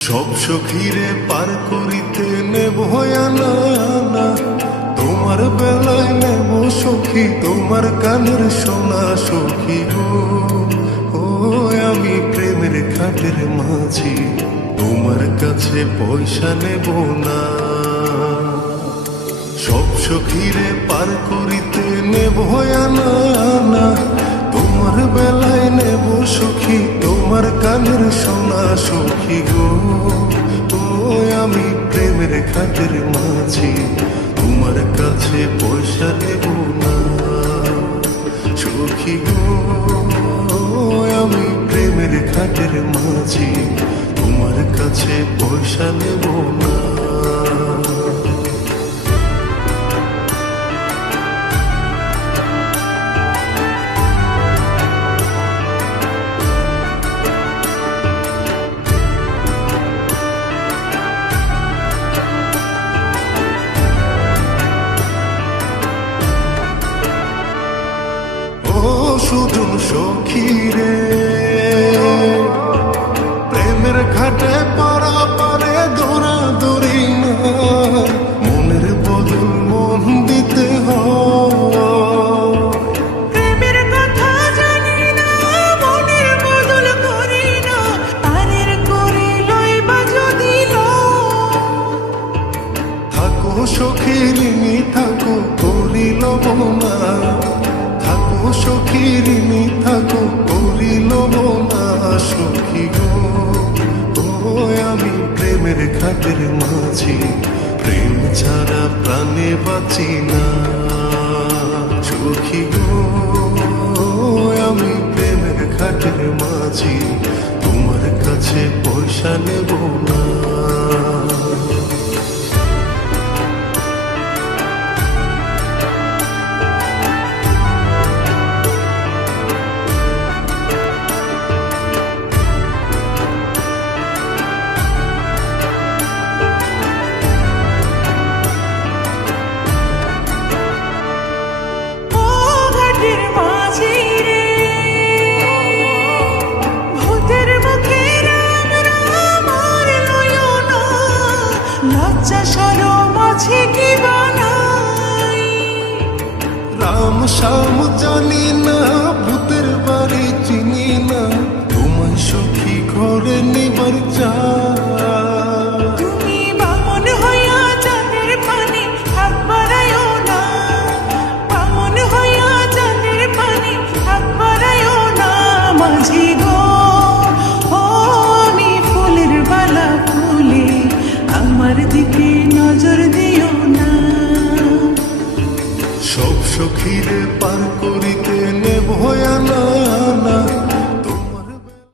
সব সখীরে পার করিতে নেব আনা আনা, তোমার বেলায় নেব সখী তোমার কানের সোনা সখী গো। ও আমি প্রেমের খাটের মাঝি, তোমার কাছে পয়সা নেব না। সব সখীরে পার করিতে নেব আনা আনা, তোমার বেলায় নেব সখী তোমার কানের সোনা সখী গো। ও আমি প্রেমের খাটের মাঝি, তোমার কাছে পয়সা নেব না সখী গো। আমি প্রেমের খাটের মাঝি, তোমার কাছে পয়সা নেব না। সুজন সখী রে, প্রেমের ঘাটে পারা পারে দৌড়া দৌড়ি না, মনের বদল মন দিতে প্রেমের কথা জানি না, মনের বদল করি না, তারের করে লইবা যদি থাকো সখী ঋণী থাকো করিল না, থাকো সখী ঋণী থাকো করিল না সখী গো। ও আমি প্রেমের খাটের মাঝি, প্রেম ছাড়া প্রাণে বাঁচি না সখী গো। আমি প্রেমের খাটের মাঝি, তোমার কাছে পয়সা নেব না। রাম শ্যাম জানি না, ভূতের বাড়ি চিনি না, তোমার সখী ঘরে নিবার চা। তুমি বামন হইয়া জানের পানি হাত বাড়াইও না, বামন হইয়া জানের পানি হাত বাড়াইও না মাঝি গো। ও আমি ফুলের বালা ফুলে, আমার দিকে নজর দিও না। সব সখীরে পার করিতে নেব আনা